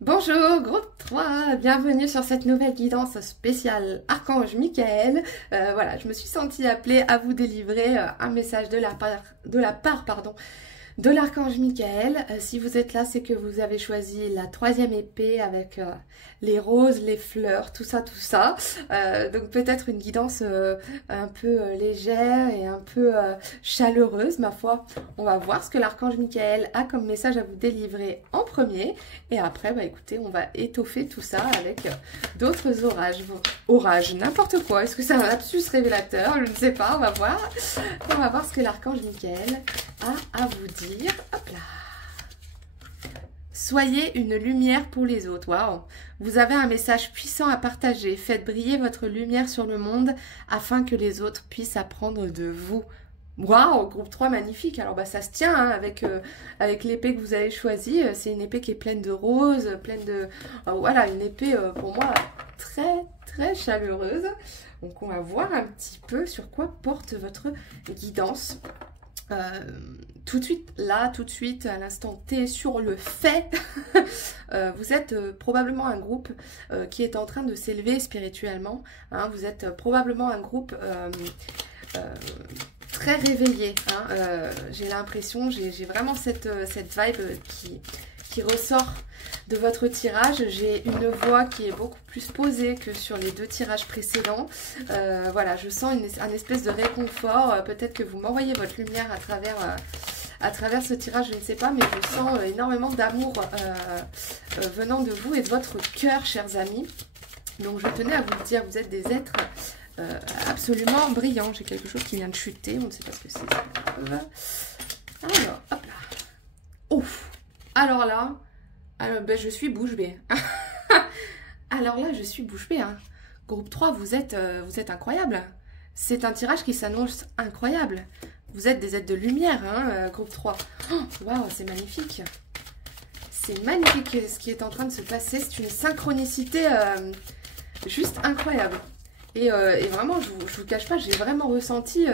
Bonjour groupe 3, bienvenue sur cette nouvelle guidance spéciale Archange Michael. Voilà, je me suis sentie appelée à vous délivrer un message de la part de l'archange Michael. Si vous êtes là, c'est que vous avez choisi la troisième épée avec les roses, les fleurs, tout ça, tout ça. Donc peut-être une guidance un peu légère et un peu chaleureuse, ma foi. On va voir ce que l'archange Michael a comme message à vous délivrer en premier. Et après, bah écoutez, on va étoffer tout ça avec d'autres orages. Orages, n'importe quoi. Est-ce que c'est un lapsus révélateur? Je ne sais pas, on va voir. On va voir ce que l'archange Michael a à vous dire. Hop là. Soyez une lumière pour les autres. Waouh. Vous avez un message puissant à partager. Faites briller votre lumière sur le monde afin que les autres puissent apprendre de vous. Waouh, groupe 3 magnifique. Alors bah ça se tient hein, avec l'épée que vous avez choisie. C'est une épée qui est pleine de roses, pleine de... voilà, une épée pour moi très très chaleureuse. Donc on va voir un petit peu sur quoi porte votre guidance. Tout de suite, là, tout de suite, à l'instant T, sur le fait, vous êtes probablement un groupe qui est en train de s'élever spirituellement. Hein, vous êtes probablement un groupe très réveillé. Hein, j'ai l'impression, j'ai vraiment cette vibe qui ressort de votre tirage. J'ai une voix qui est beaucoup plus posée que sur les deux tirages précédents. Voilà, je sens un espèce de réconfort. Peut-être que vous m'envoyez votre lumière à travers ce tirage, je ne sais pas, mais je sens énormément d'amour venant de vous et de votre cœur, chers amis. Donc je tenais à vous le dire, vous êtes des êtres absolument brillants. J'ai quelque chose qui vient de chuter, on ne sait pas ce que c'est. Alors, hop là. Ouf. Alors là, ben, je suis bouche bée. Alors là, je suis bouche bée. Hein. Groupe 3, vous êtes incroyable. C'est un tirage qui s'annonce incroyable. Vous êtes des êtres de lumière, hein, groupe 3. Waouh, c'est magnifique. C'est magnifique ce qui est en train de se passer. C'est une synchronicité juste incroyable. Et vraiment, je vous cache pas, j'ai vraiment ressenti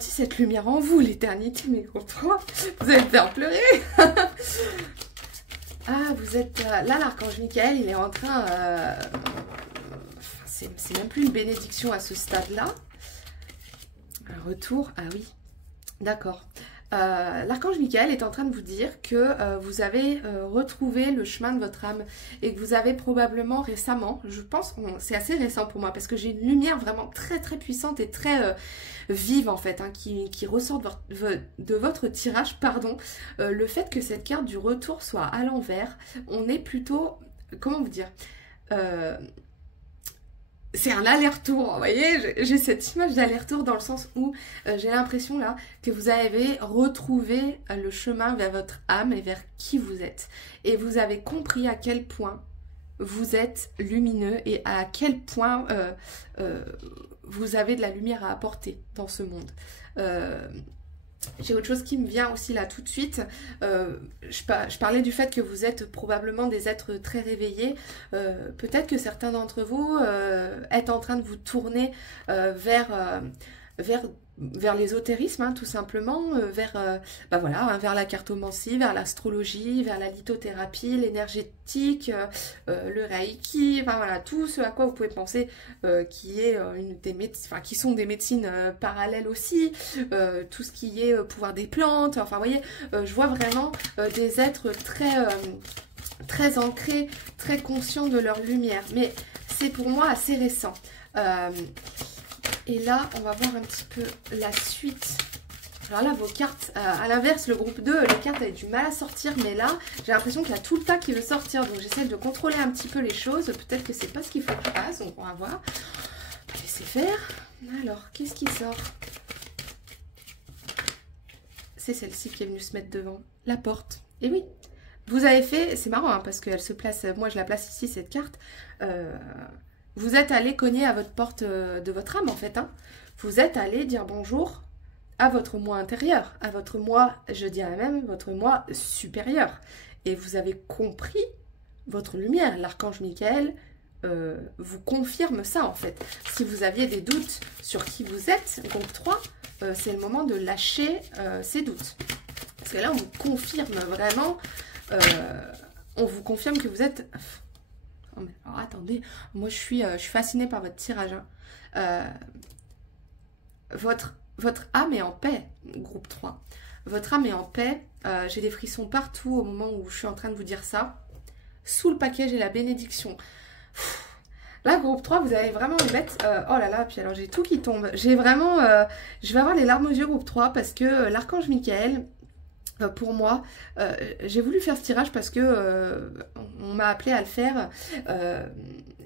cette lumière en vous, l'éternité, mes groupe 3. Vous allez me faire pleurer. Ah, vous êtes... là, l'archange Michael, il est en train... c'est même plus une bénédiction à ce stade-là. Un retour, ah oui, d'accord. L'archange Michael est en train de vous dire que vous avez retrouvé le chemin de votre âme et que vous avez probablement récemment, je pense, c'est assez récent pour moi parce que j'ai une lumière vraiment très très puissante et très vive en fait, hein, qui ressort de votre tirage, pardon. Le fait que cette carte du retour soit à l'envers, on est plutôt, comment vous dire, c'est un aller-retour, vous voyez, j'ai cette image d'aller-retour dans le sens où j'ai l'impression là que vous avez retrouvé le chemin vers votre âme et vers qui vous êtes. Et vous avez compris à quel point vous êtes lumineux et à quel point vous avez de la lumière à apporter dans ce monde. J'ai autre chose qui me vient aussi là tout de suite. Je parlais du fait que vous êtes probablement des êtres très réveillés. Peut-être que certains d'entre vous êtes en train de vous tourner vers l'ésotérisme, hein, tout simplement, bah voilà, hein, vers la cartomancie, vers l'astrologie, vers la lithothérapie, l'énergétique, le reiki, enfin voilà, tout ce à quoi vous pouvez penser qui sont des médecines parallèles aussi, tout ce qui est pouvoir des plantes, enfin vous voyez, je vois vraiment des êtres très ancrés, très conscients de leur lumière, mais c'est pour moi assez récent. Et là, on va voir un petit peu la suite. Alors là, vos cartes, à l'inverse, le groupe 2, les cartes avaient du mal à sortir. Mais là, j'ai l'impression qu'il y a tout le tas qui veut sortir. Donc j'essaie de contrôler un petit peu les choses. Peut-être que c'est pas ce qu'il faut que je fasse. Donc on va voir. On va laisser faire. Alors, qu'est-ce qui sort? C'est celle-ci qui est venue se mettre devant. La porte. Et oui, vous avez fait... C'est marrant, hein, parce qu'elle se place... Moi, je la place ici, cette carte. Vous êtes allé cogner à votre porte de votre âme, en fait. Hein. Vous êtes allé dire bonjour à votre moi intérieur, à votre moi, je dirais même, votre moi supérieur. Et vous avez compris votre lumière. L'archange Michael vous confirme ça, en fait. Si vous aviez des doutes sur qui vous êtes, groupe 3, c'est le moment de lâcher ces doutes. Parce que là, on vous confirme vraiment... on vous confirme que vous êtes... Alors attendez, moi je suis fascinée par votre tirage. Hein. votre âme est en paix, groupe 3. Votre âme est en paix. J'ai des frissons partout au moment où je suis en train de vous dire ça. Sous le paquet, j'ai la bénédiction. Là, groupe 3, vous allez vraiment les mettre... oh là là, puis alors j'ai tout qui tombe. J'ai vraiment... je vais avoir les larmes aux yeux, groupe 3, parce que l'archange Michael... pour moi, j'ai voulu faire ce tirage parce que on m'a appelé à le faire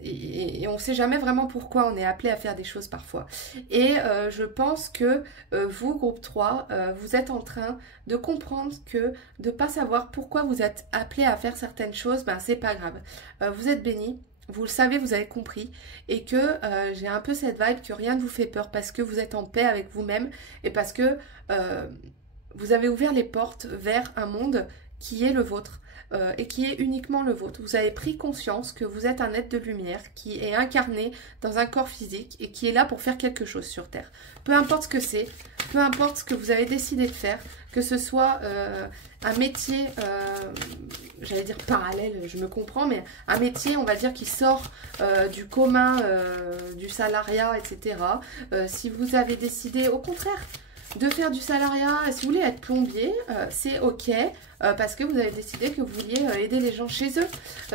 et on ne sait jamais vraiment pourquoi on est appelé à faire des choses parfois. Et je pense que vous, groupe 3, vous êtes en train de comprendre que de ne pas savoir pourquoi vous êtes appelé à faire certaines choses, ben c'est pas grave. Vous êtes bénis. Vous le savez, vous avez compris, et que j'ai un peu cette vibe que rien ne vous fait peur parce que vous êtes en paix avec vous-même et parce que vous avez ouvert les portes vers un monde qui est le vôtre et qui est uniquement le vôtre. Vous avez pris conscience que vous êtes un être de lumière qui est incarné dans un corps physique et qui est là pour faire quelque chose sur Terre. Peu importe ce que c'est, peu importe ce que vous avez décidé de faire, que ce soit un métier, j'allais dire parallèle, je me comprends, mais un métier, on va dire, qui sort du commun, du salariat, etc. Si vous avez décidé, au contraire, de faire du salariat, si vous voulez être plombier, c'est ok, parce que vous avez décidé que vous vouliez aider les gens chez eux.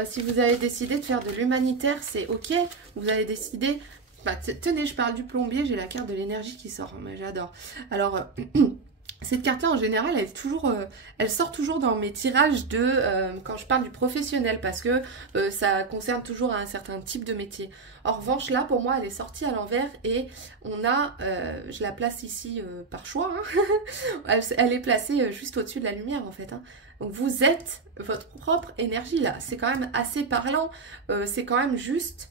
Si vous avez décidé de faire de l'humanitaire, c'est ok, vous avez décidé... Bah, tenez, je parle du plombier, j'ai la carte de l'énergie qui sort, mais j'adore. Alors... cette carte-là, en général, elle sort toujours dans mes tirages quand je parle du professionnel, parce que ça concerne toujours un certain type de métier. En revanche, là, pour moi, elle est sortie à l'envers et on a, je la place ici par choix, hein. Elle est placée juste au-dessus de la lumière, en fait. Hein. Donc, vous êtes votre propre énergie, là. C'est quand même assez parlant. C'est quand même juste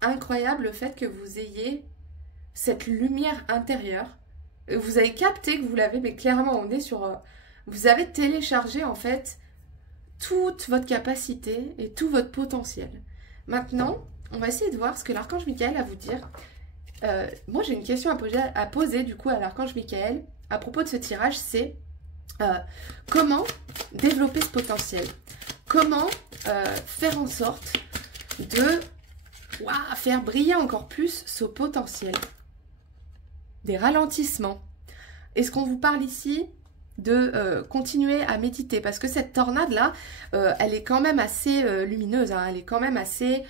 incroyable le fait que vous ayez cette lumière intérieure. Vous avez capté que vous l'avez, mais clairement, on est sur... vous avez téléchargé, en fait, toute votre capacité et tout votre potentiel. Maintenant, on va essayer de voir ce que l'archange Michael a à vous dire. Moi, j'ai une question à poser, du coup, à l'archange Michael, à propos de ce tirage, c'est comment développer ce potentiel? Comment faire en sorte de faire briller encore plus ce potentiel? Des ralentissements. Est-ce qu'on vous parle ici de continuer à méditer? Parce que cette tornade-là, elle est quand même assez lumineuse. Hein, elle est quand même assez...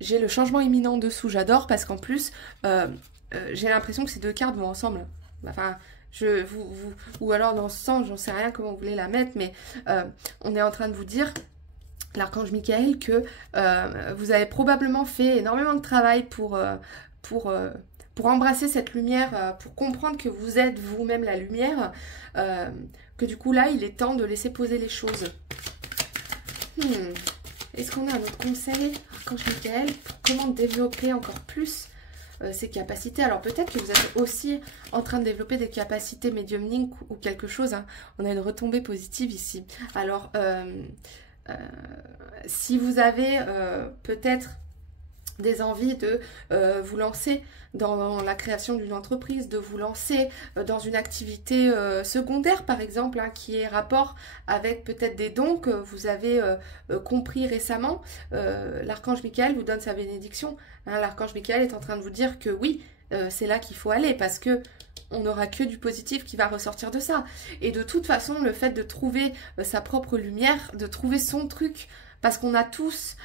j'ai le changement imminent dessous. J'adore parce qu'en plus, j'ai l'impression que ces deux cartes vont ensemble. Enfin, ou alors dans ce sens, j'en sais rien comment vous voulez la mettre, mais on est en train de vous dire... l'archange Michael, que vous avez probablement fait énormément de travail pour embrasser cette lumière, pour comprendre que vous êtes vous-même la lumière, que du coup là, il est temps de laisser poser les choses. Est-ce qu'on a un autre conseil, archange Michael, pour comment développer encore plus ses capacités? Alors peut-être que vous êtes aussi en train de développer des capacités médiumniques ou quelque chose. Hein. On a une retombée positive ici. Alors, si vous avez peut-être des envies de vous lancer dans la création d'une entreprise, de vous lancer dans une activité secondaire par exemple, hein, qui est rapport avec peut-être des dons que vous avez compris récemment, l'archange Michael vous donne sa bénédiction. Hein, l'archange Michael est en train de vous dire que oui, c'est là qu'il faut aller parce que on n'aura que du positif qui va ressortir de ça. Et de toute façon, le fait de trouver sa propre lumière, de trouver son truc, parce qu'on a tous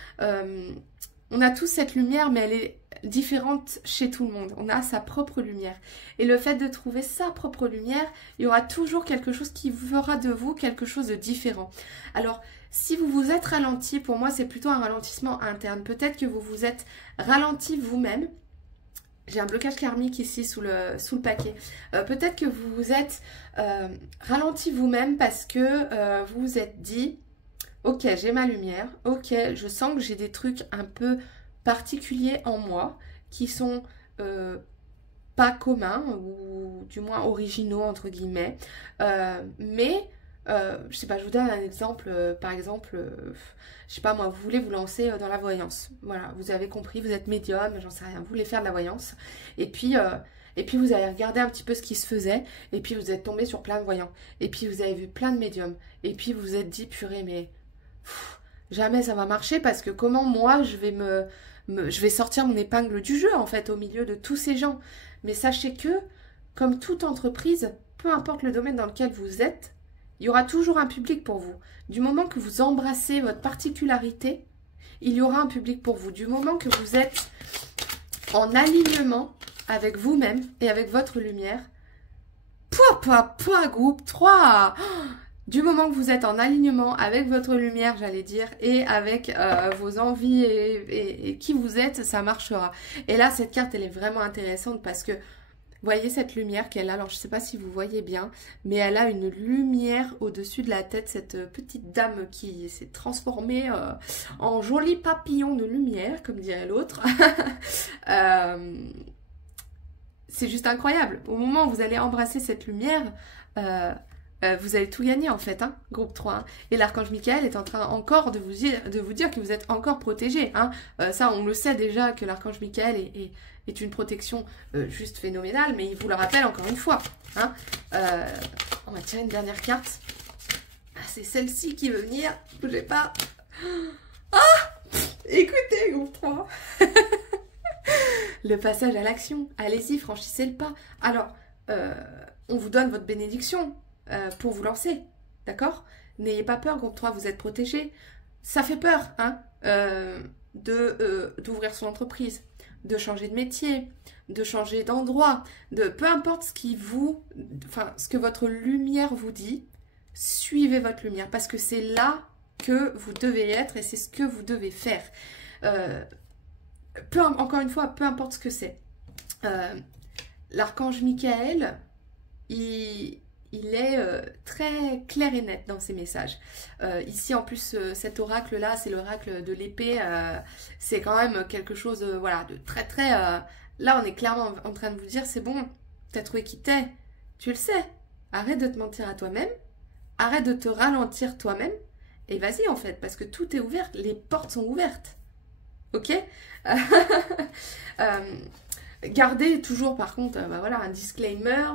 cette lumière, mais elle est différente chez tout le monde. On a sa propre lumière. Et le fait de trouver sa propre lumière, il y aura toujours quelque chose qui fera de vous quelque chose de différent. Alors, si vous vous êtes ralenti, pour moi, c'est plutôt un ralentissement interne. Peut-être que vous vous êtes ralenti vous-même. J'ai un blocage karmique ici sous le paquet. Peut-être que vous vous êtes ralenti vous-même parce que vous vous êtes dit « Ok, j'ai ma lumière. Ok, je sens que j'ai des trucs un peu particuliers en moi qui sont pas communs ou du moins originaux entre guillemets. Mais je sais pas, je vous donne un exemple. Par exemple, je sais pas moi, vous voulez vous lancer dans la voyance. Voilà, vous avez compris, vous êtes médium, j'en sais rien, vous voulez faire de la voyance. Et puis vous avez regardé un petit peu ce qui se faisait. Et puis vous êtes tombé sur plein de voyants. Et puis vous avez vu plein de médiums. Et puis vous vous êtes dit, purée, mais jamais ça va marcher parce que comment moi je vais me je vais sortir mon épingle du jeu en fait au milieu de tous ces gens. Mais sachez que, comme toute entreprise, peu importe le domaine dans lequel vous êtes, il y aura toujours un public pour vous. Du moment que vous embrassez votre particularité, il y aura un public pour vous. Du moment que vous êtes en alignement avec vous-même et avec votre lumière, groupe 3. Du moment que vous êtes en alignement avec votre lumière, j'allais dire, et avec vos envies et qui vous êtes, ça marchera. Et là, cette carte, elle est vraiment intéressante parce que, vous voyez cette lumière qu'elle a, alors je ne sais pas si vous voyez bien, mais elle a une lumière au-dessus de la tête, cette petite dame qui s'est transformée en joli papillon de lumière, comme dirait l'autre. C'est juste incroyable. Au moment où vous allez embrasser cette lumière, vous allez tout gagner en fait, hein, groupe 3. Hein. Et l'archange Michael est en train encore de vous dire que vous êtes encore protégé. Hein. Ça, on le sait déjà que l'archange Michael est une protection juste phénoménale, mais il vous le rappelle encore une fois. Hein. On va tirer une dernière carte. Ah, c'est celle-ci qui veut venir. Bougez pas. Ah, écoutez, groupe 3. Le passage à l'action. Allez-y, franchissez le pas. Alors, on vous donne votre bénédiction pour vous lancer. D'accord? N'ayez pas peur, groupe 3, vous êtes protégé. Ça fait peur, hein, d'ouvrir son entreprise, de changer de métier, de changer d'endroit, de peu importe ce que votre lumière vous dit, suivez votre lumière parce que c'est là que vous devez être et c'est ce que vous devez faire. Encore une fois, peu importe ce que c'est. L'archange Michael, il est très clair et net dans ses messages. Ici, en plus, cet oracle-là, c'est l'oracle de l'épée. C'est quand même quelque chose voilà, de très, très... là, on est clairement en train de vous dire, c'est bon, t'as trouvé qui t'es. Tu le sais. Arrête de te mentir à toi-même. Arrête de te ralentir toi-même. Et vas-y, en fait, parce que tout est ouvert. Les portes sont ouvertes. Ok. Gardez toujours, par contre, voilà, un disclaimer.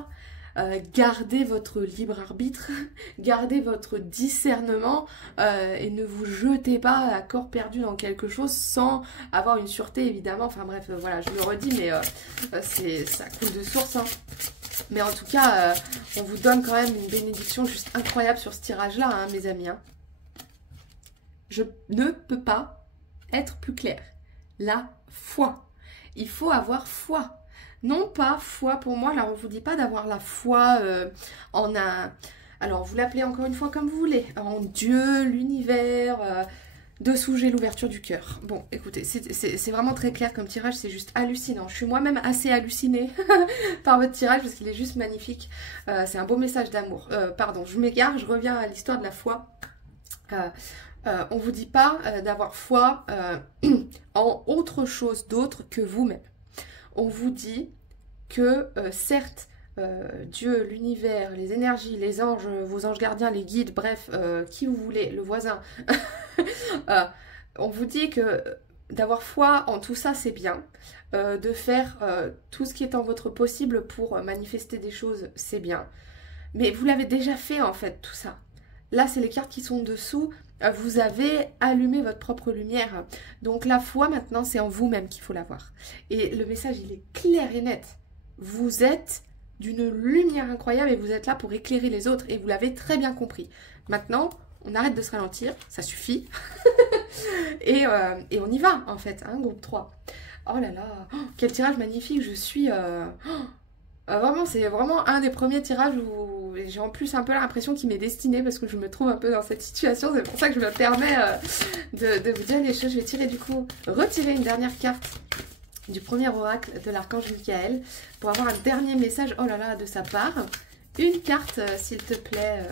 Gardez votre libre arbitre, gardez votre discernement et ne vous jetez pas à corps perdu dans quelque chose sans avoir une sûreté évidemment. Enfin bref, voilà, je le redis, mais ça coule de source. Hein. Mais en tout cas, on vous donne quand même une bénédiction juste incroyable sur ce tirage-là, hein, mes amis. Hein. Je ne peux pas être plus clair. La foi. Il faut avoir foi. Non pas foi pour moi, là on ne vous dit pas d'avoir la foi en un... Alors vous l'appelez encore une fois comme vous voulez, en Dieu, l'univers, dessous j'ai l'ouverture du cœur. Bon écoutez, c'est vraiment très clair comme tirage, c'est juste hallucinant. Je suis moi-même assez hallucinée par votre tirage parce qu'il est juste magnifique. C'est un beau message d'amour. Pardon, je m'égare, je reviens à l'histoire de la foi. On ne vous dit pas d'avoir foi en autre chose d'autre que vous-même. On vous dit que certes, Dieu, l'univers, les énergies, les anges, vos anges gardiens, les guides, bref, qui vous voulez, le voisin, on vous dit que d'avoir foi en tout ça, c'est bien. De faire tout ce qui est en votre possible pour manifester des choses, c'est bien. Mais vous l'avez déjà fait en fait, tout ça. Là, c'est les cartes qui sont dessous. Vous avez allumé votre propre lumière. Donc la foi maintenant, c'est en vous-même qu'il faut l'avoir. Et le message, il est clair et net. Vous êtes d'une lumière incroyable et vous êtes là pour éclairer les autres. Et vous l'avez très bien compris. Maintenant, on arrête de se ralentir. Ça suffit. et on y va, en fait, hein, groupe 3. Oh là là, oh, quel tirage magnifique. Je suis... vraiment, c'est vraiment un des premiers tirages où j'ai en plus un peu l'impression qu'il m'est destiné parce que je me trouve un peu dans cette situation. C'est pour ça que je me permets de vous dire les choses. Je vais tirer du coup, retirer une dernière carte du premier oracle de l'archange Michael pour avoir un dernier message, oh là là, de sa part. Une carte, s'il te plaît,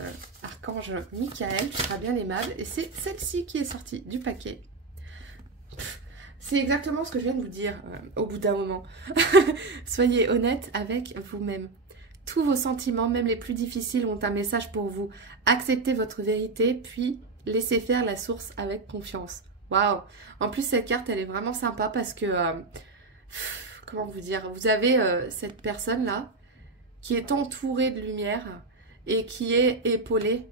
archange Michael, tu seras bien aimable. Et c'est celle-ci qui est sortie du paquet. C'est exactement ce que je viens de vous dire au bout d'un moment. Soyez honnête avec vous-même. Tous vos sentiments, même les plus difficiles, ont un message pour vous. Acceptez votre vérité, puis laissez faire la source avec confiance. Waouh! En plus, cette carte, elle est vraiment sympa parce que... comment vous dire? Vous avez cette personne-là qui est entourée de lumière et qui est épaulée,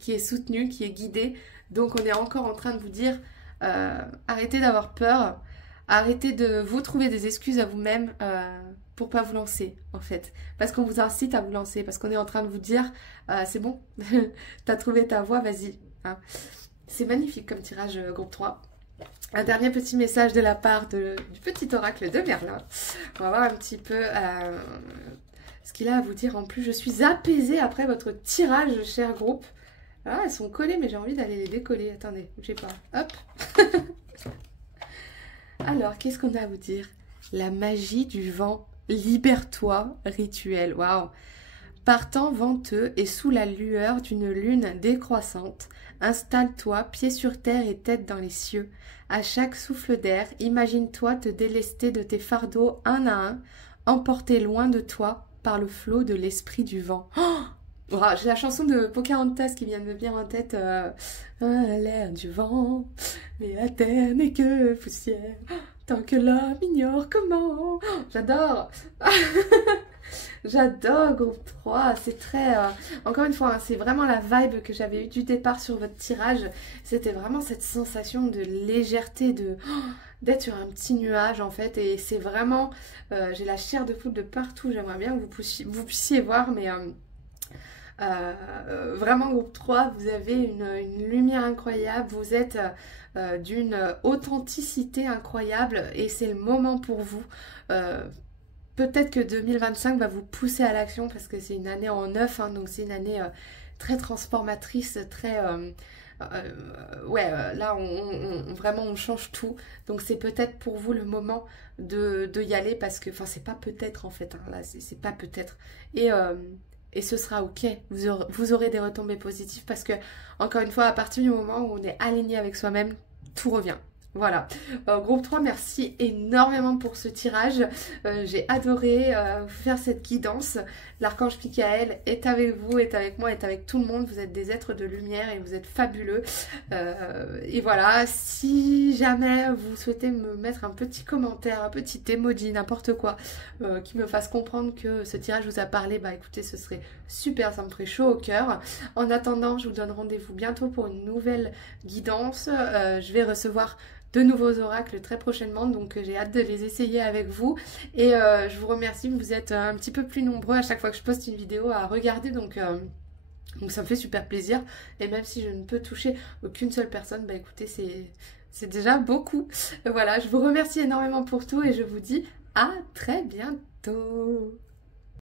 qui est soutenue, qui est guidée. Donc, on est encore en train de vous dire... arrêtez d'avoir peur, Arrêtez de vous trouver des excuses à vous-même pour pas vous lancer, en fait. Parce qu'on vous incite à vous lancer, parce qu'on est en train de vous dire, c'est bon, t'as trouvé ta voie, vas-y. Hein. C'est magnifique comme tirage groupe 3. Un dernier petit message de la part du petit oracle de Merlin. On va voir un petit peu ce qu'il a à vous dire. En plus, je suis apaisée après votre tirage, cher groupe. Ah, elles sont collées, mais j'ai envie d'aller les décoller. Attendez, bougez pas. Hop. Alors, qu'est-ce qu'on a à vous dire? La magie du vent. Libère-toi, rituel. Waouh. Partant venteux et sous la lueur d'une lune décroissante, installe-toi, pieds sur terre et tête dans les cieux. À chaque souffle d'air, imagine-toi te délester de tes fardeaux un à un, emporté loin de toi par le flot de l'esprit du vent. Oh, j'ai la chanson de Pocahontas qui vient de me venir en tête. À l'air du vent, mais la terre n'est que poussière, tant que l'homme ignore comment. J'adore. J'adore groupe 3, c'est très... encore une fois, hein, c'est vraiment la vibe que j'avais eue du départ sur votre tirage. C'était vraiment cette sensation de légèreté, d'être sur un petit nuage en fait. Et c'est vraiment... j'ai la chair de poule de partout, j'aimerais bien que vous puissiez voir, mais... vraiment groupe 3, vous avez une lumière incroyable, vous êtes d'une authenticité incroyable et c'est le moment pour vous. Peut-être que 2025 va vous pousser à l'action parce que c'est une année en neuf, hein, donc c'est une année très transformatrice, très... là vraiment on change tout, donc c'est peut-être pour vous le moment de y aller parce que, enfin c'est pas peut-être en fait, hein, là c'est pas peut-être, et ce sera ok, vous aurez des retombées positives parce que, encore une fois, à partir du moment où on est aligné avec soi-même, tout revient. Voilà. Groupe 3, merci énormément pour ce tirage. J'ai adoré vous faire cette guidance. L'archange Michael est avec vous, est avec moi, est avec tout le monde. Vous êtes des êtres de lumière et vous êtes fabuleux. Et voilà, si jamais vous souhaitez me mettre un petit commentaire, un petit emoji, n'importe quoi, qui me fasse comprendre que ce tirage vous a parlé, bah écoutez, ce serait super, ça me ferait chaud au cœur. En attendant, je vous donne rendez-vous bientôt pour une nouvelle guidance. Je vais recevoir de nouveaux oracles très prochainement, donc j'ai hâte de les essayer avec vous. Et je vous remercie, vous êtes un petit peu plus nombreux à chaque fois que je poste une vidéo à regarder, donc ça me fait super plaisir. Et même si je ne peux toucher aucune seule personne, bah écoutez, c'est déjà beaucoup. Voilà, je vous remercie énormément pour tout et je vous dis à très bientôt.